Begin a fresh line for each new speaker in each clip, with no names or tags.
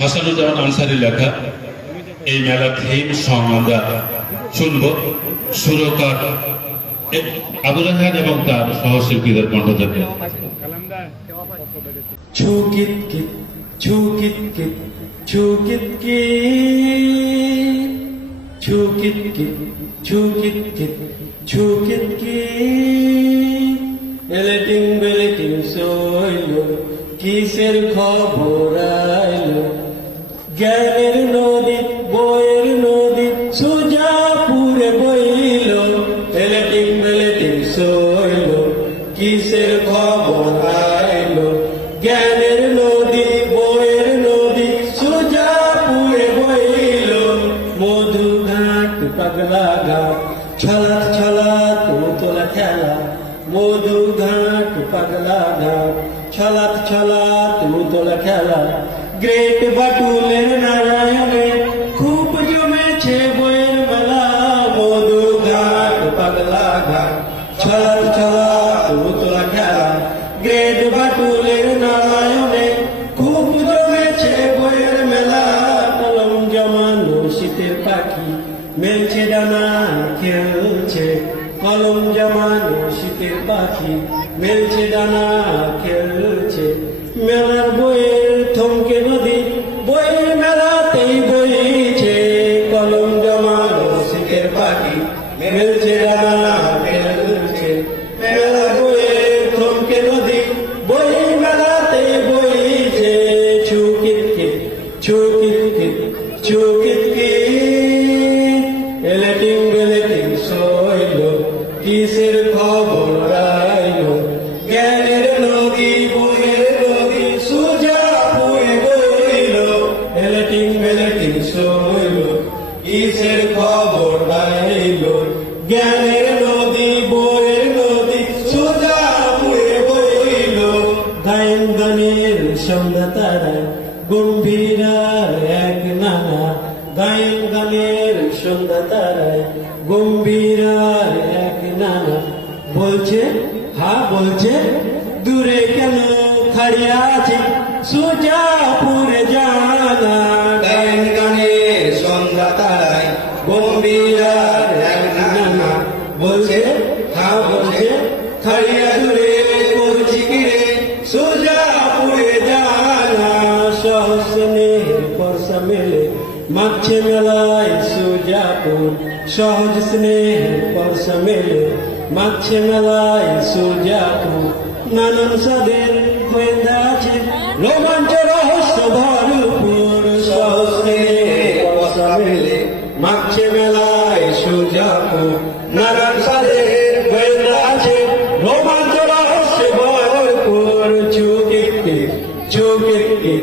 হাসানুজ্জামান আনসারি লেখা, এই মেলা থিম সং আমরা শুনব। সুরকার আবুল রাহান এবং তার সহশিল্পীদের কণ্ঠ থেকে।
ছুকিত কিত ছুকিত কিত ছুকিত কিত ছুকিত কিত ছুকিত কিত ছুকিত কিত এলেটিং বেলেটিং সইল কিসের খবর আইলো জ্ঞানের নদী, বইয়ের নদী, সুজাপুরে বইল। এলেটিং বেলেটিং সইল কিসের খবর আইলো জ্ঞানের নদী, বইয়ের নদী, সুজাপুরে বইল। মধু ঘাট পাগলা ঘাট ছলা ছলা তোলা খেলা। মধু ঘাট ছলা ছলা তোলা খেলা। গ্রেট বাটুলের নারায়ণে খুব জমেছে বইয়ের মেলা। মধু ঘাট, পাগলা ঘাট ছলা ছলা তোলা খেলা। গ্রেট বাটুলের নারায়ণে খুব জমেছে বইয়ের মেলা। কলম জমানো শীতের পাখি, মেলছে ডানা, খেলছে। কলম জমানো শীতের পাখি, মেলছে ডানা, খেলছে। মেলার বইয়ের থমকে নদী, বইয়ের মেলাতেই বইছে কলম জমানো শীতের পাখি। মেলছে কিত এলেটিং বেলেটিং সইল কিসের জ্ঞানের নদী, বইয়ের নদী, সুজা বয়ে বইল গায়ন গানের সন্ধ্যা তারা গম্ভীরার এক নানা। গায়ন সন্ধ্যা তারায় এক নানা। বলছে, হা, বলছে, দূরে কেন খাড়িয়া আছে? সুজাপুরে জানা। গায়ন গানের সন্ধ্যা তারায় গম্ভীরার এক বলছে, হা বলছে, খাড়িয়া দূরে করছি কিরে সুজাপুরে জানা সহসনের বর্ষা মেলে মাছে মেলায় সুজাপুর। সহজ স্নেহ বর্ষা মেলে মাছে মেলায় সুজাপুর। নানান সাদের গোয়েন্দা আছে রোমাঞ্চ রহস্য ভরপুর। সহজ সহস্রের বর্ষা মেলে মাছে মেলায় সুজাপুর নানান সাদের গোয়েন্দা আছে। রোমাঞ্চ রহস্য ভরপুর চুকিতে চুকিতে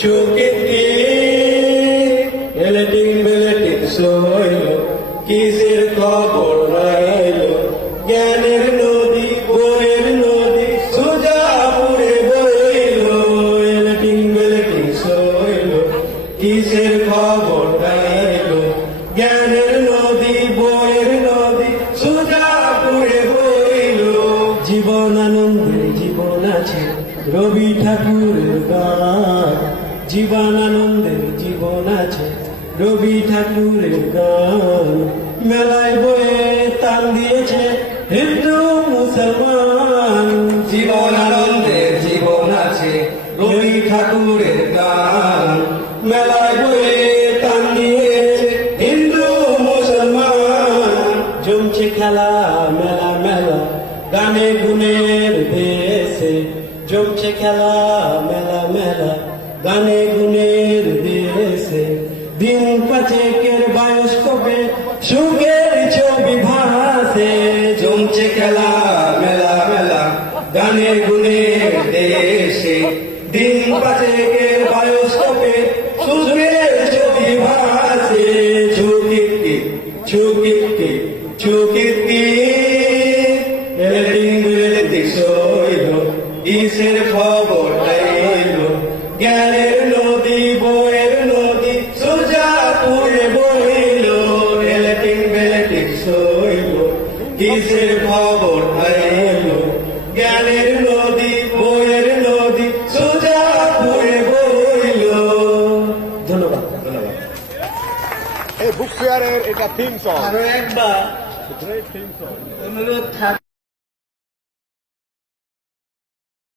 চুকিতে এলেটিং বেলেটিং সইল কিসের জ্ঞানের নদী, বইয়ের নদী বইল। জীবন জীবন আছে, রবি ঠাকুরের গান। জীবন আনন্দের জীবন আছে, রবি গান। মেলায় বয়ে তান দিয়েছে হিন্দু, মুসলমান। জীবন আনন্দের জীবন আছে, রবি ঠাকুরের গান। জমছে খেলা, মেলা মেলা। গানে গুণের দেশে দিন পাঁচেকের বায়োস্কোপে সুখের ছবি ভাসে। জমছে খেলা, মেলা মেলা। গানে গুণের দেশে। দিন পাঁচেকের বায়োস্কোপে সুখের ছবি ভাসে। ঝুঁকিতে ঝুঁকিতে কিসের খবর হারালো জ্ঞানের নদী বইয়ের নদী সোজা বয়ে বইল। ধন্যবাদ। ধন্যবাদ
এই বুক ফেয়ারের এটা থিম সং
আরও একবার। অনুরোধ